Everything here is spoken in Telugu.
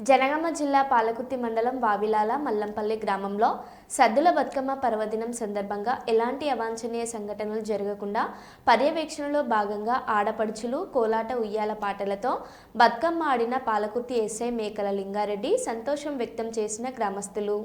జనగామ జిల్లా పాలకుర్తి మండలం వావిలాల మల్లంపల్లి గ్రామంలో సద్దుల బతుకమ్మ పర్వదినం సందర్భంగా ఎలాంటి అవాంఛనీయ సంఘటనలు జరగకుండా పర్యవేక్షణలో భాగంగా ఆడపడుచులు కోలాట ఉయ్యాల పాటలతో బతుకమ్మ ఆడిన పాలకుర్తి ఎస్ఐ మేకల లింగారెడ్డి సంతోషం వ్యక్తం చేసిన గ్రామస్తులు.